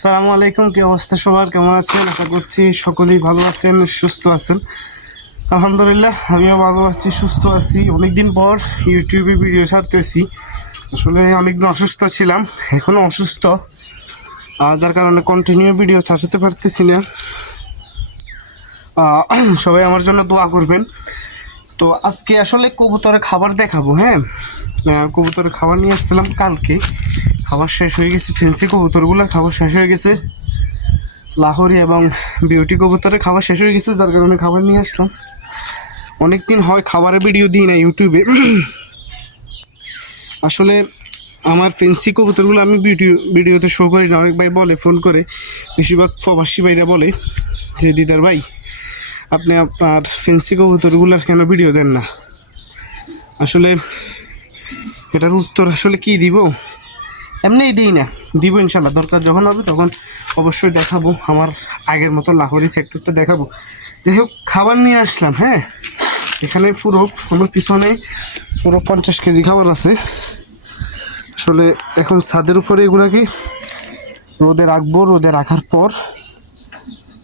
সালামু আলাইকুম, কি অবস্থা সবার? কেমন আছেন? আশা করছি সকলেই ভালো আছেন, সুস্থ আছেন। আলহামদুলিল্লাহ, আমিও ভালো আছি, সুস্থ আছি। অনেকদিন পর ইউটিউবে ভিডিও ছাড়তেছি। আসলে অনেকদিন অসুস্থ ছিলাম এখনও অসুস্থ। যার কারণে কন্টিনিউ ভিডিও ছাড়তে পারতেছি না। সবাই আমার জন্য দোয়া করবেন। তো আজকে আসলে কবুতরের খাবার দেখাবো হ্যাঁ? কবুতরের খাবার নিয়ে আসছিলাম কালকে। খাবার শেষ হয়ে গেছে, ফেন্সি কবুতরগুলোর খাবার শেষ হয়ে গেছে। লাহোরি এবং বিউটি কবুতরের খাবার শেষ হয়ে গেছে, যার কারণে খাবার নিয়ে আসলাম। অনেক দিন হয় খাবারের ভিডিও দিই না ইউটিউবে। আসলে আমার ফেন্সি কবুতরগুলো আমি ভিডিও ভিডিওতে শো করি না, অনেক ভাই বলে ফোন করে। বেশিরভাগ প্রবাসী ভাইরা বলে যে, দিদার ভাই, আপনি আপনার ফেন্সি কবুতরগুলোর কেন ভিডিও দেন না? আসলে এটার উত্তর আসলে কি দিব? এমনিই দিই না, দিব ইনশাল্লাহ। দরকার যখন হবে তখন অবশ্যই দেখাবো। আমার আগের মতো লাহোরি সেক্টরটা দেখাবো। যাই হোক, খাবার নিয়ে আসলাম হ্যাঁ? এখানে পুরো আমার পিছনে পুরো পঞ্চাশ কেজি খাবার আছে। আসলে এখন ছাদের উপরে এগুলোকে রোদে রাখব, রোদে রাখার পর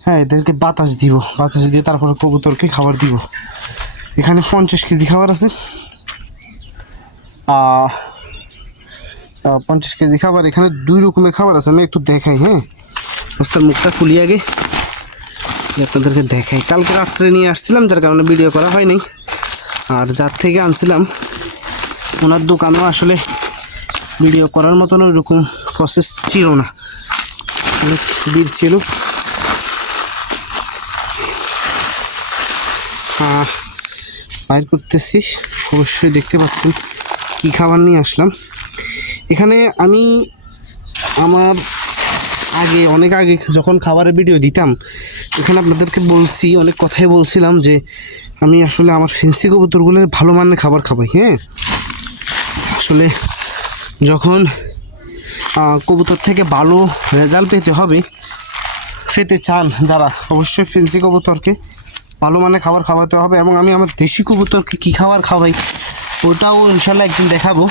হ্যাঁ এদেরকে বাতাস দিব। বাতাস দিয়ে তারপরে কবুতরকে খাবার দিব। এখানে পঞ্চাশ কেজি খাবার আছে। পঞ্চাশ কেজি খাবার। এখানে দুই রকমের খাবার আছে, আমি একটু দেখাই হ্যাঁ? বুঝতে মুখটা খুলি আগে। আপনাদেরকে দেখাই। কালকে রাত্রে নিয়ে আসছিলাম, যার কারণে ভিডিও করা হয়নি। আর যার থেকে আনছিলাম, ওনার দোকানও আসলে ভিডিও করার মতন ওই রকম প্রসেস ছিল না। অনেক ভিড় ছিল। বাইর করতেছি। অবশ্যই দেখতে পাচ্ছেন কী খাবার নিয়ে আসলাম। এখানে আমি আমার আগে, অনেক আগে যখন খাবারের ভিডিও দিতাম, এখানে আপনাদেরকে বলছি, অনেক কথাই বলছিলাম যে আমি আসলে আমার ফেন্সি কবুতরগুলোর ভালো মানের খাবার খাবাই হ্যাঁ? আসলে যখন কবুতর থেকে ভালো রেজাল্ট পেতে হবে, পেতে চান যারা, অবশ্যই ফেন্সি কবুতরকে ভালো মানের খাবার খাওয়াতে হবে এবং আমি আমার দেশি কবুতরকে কী খাবার খাওয়াই, ওটাও ইনশাল্লাহ একদিন দেখাবো।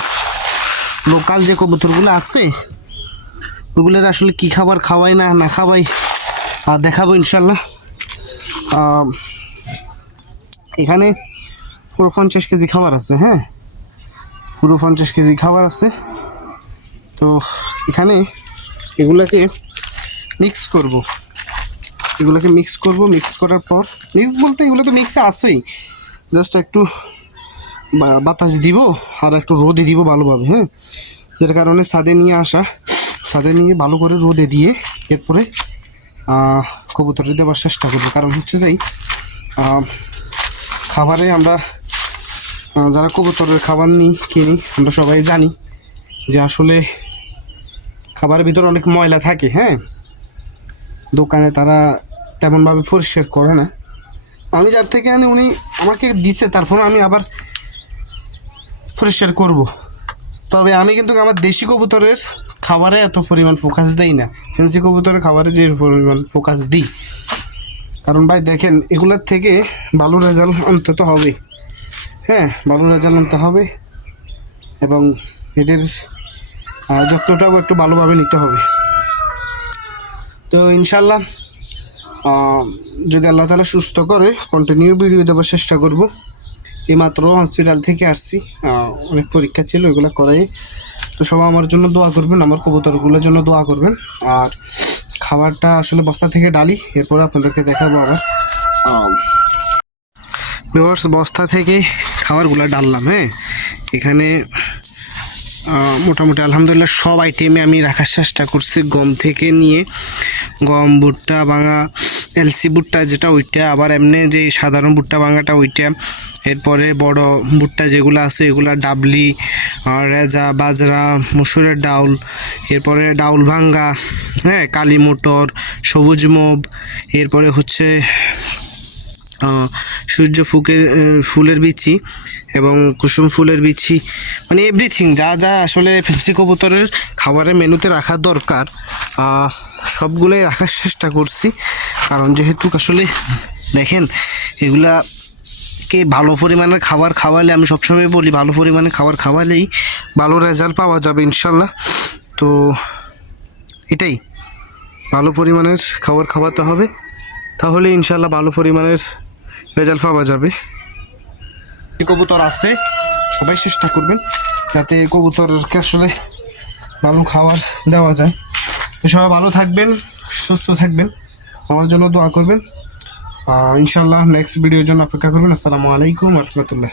লোকাল যে কবুতরগুলো আছে, ওগুলোর আসলে কি খাবার খাওয়াই না না খাওয়াই দেখাবো ইনশাল্লাহ। এখানে পুরো পঞ্চাশ কেজি খাবার আছে হ্যাঁ? পুরো পঞ্চাশ কেজি খাবার আছে। তো এখানে এগুলাকে মিক্স করব। এগুলোকে মিক্স করব মিক্স করার পর মিক্স বলতে এগুলো তো মিক্সে আছেই। জাস্ট একটু বাতাস দিব আর একটু রোদে দিব ভালোভাবে হ্যাঁ? যার কারণে ছাদে নিয়ে আসা। ছাদে নিয়ে ভালো করে রোদে দিয়ে এরপরে কবুতরে দেওয়ার চেষ্টা করব। কারণ হচ্ছে যাই খাবারে আমরা যারা কবুতরের খাবার নিই কিনি, আমরা সবাই জানি যে আসলে খাবারের ভিতরে অনেক ময়লা থাকে হ্যাঁ? দোকানে তারা তেমনভাবে পরিষ্কার করে না। আমি যার থেকে আনি, উনি আমাকে দিছে তারপর আমি আবার পরিষ্কার করব। তবে আমি কিন্তু আমার দেশি কবুতরের খাবারে এত পরিমাণ ফোকাস দেই না। ফেন্সি কবুতরের খাবারে যে পরিমাণ ফোকাস দিই। কারণ ভাই দেখেন, এগুলোর থেকে ভালো রেজাল্ট আনতে তো হবে। হ্যাঁ ভালো রেজাল্ট আনতে হবে। এবং এদের যত্নটাও একটু ভালোভাবে নিতে হবে। তো ইনশাল্লাহ যদি আল্লাহ তালা সুস্থ করে কন্টিনিউ ভিডিও দেওয়ার চেষ্টা করব। এইমাত্র হসপিটাল থেকে আসছি। অনেক পরীক্ষা ছিল এগুলো করে তো সবাই আমার জন্য দোয়া করবেন, আমার কবুতরগুলোর জন্য দোয়া করবেন। আর খাবারটা আসলে বস্তা থেকে ডালি, এরপরে আপনাদেরকে দেখাবো আবার। ভিউয়ার্স বস্তা থেকে খাবারগুলো ডাললাম হ্যাঁ? এখানে মোটামুটি আলহামদুলিল্লাহ সব আইটেমে আমি রাখার চেষ্টা করছি, গম থেকে নিয়ে। গম, ভুট্টা, ভাঙা এলসি ভুট্টা যেটা ওইটা, আবার এমনি যে সাধারণ ভুট্টা ভাঙাটা ওইটা, এরপরে বড় ভুট্টা যেগুলো আছে, এগুলো ডাবলি রেজা, বাজরা, মসুরের ডাউল, এরপরে ডাউল ভাঙ্গা হ্যাঁ কালী মোটর, সবুজ মুভ এরপরে হচ্ছে সূর্য ফুকের ফুলের বিচি এবং কুসুম ফুলের বিচি মানে এভরিথিং, যা যা আসলে ফেন্সি কবুতরের খাবারের মেনুতে রাখা দরকার সবগুলোই রাখার চেষ্টা করছি। কারণ যেহেতু আসলে দেখেন, এগুলা কে ভালো পরিমাণের খাবার খাওয়ালে, আমি সবসময় বলি ভালো পরিমাণে খাবার খাওয়ালেই ভালো রেজাল্ট পাওয়া যাবে ইনশাল্লাহ। তো এটাই, ভালো পরিমাণের খাবার খাওয়াতে হবে, তাহলে ইনশাল্লাহ ভালো পরিমাণের রেজাল্ট পাওয়া যাবে। কবুতর আছে, সবাই চেষ্টা করবেন যাতে কবুতরকে আসলে ভালো খাবার দেওয়া যায়। সবাই ভালো থাকবেন, সুস্থ থাকবেন। আমার জন্য দোয়া করবেন। ইনশাল্লাহ নেক্সট ভিডিওর জন্য অপেক্ষা করবেন। আসসালামু আলাইকুম রহমতুল্লাহ।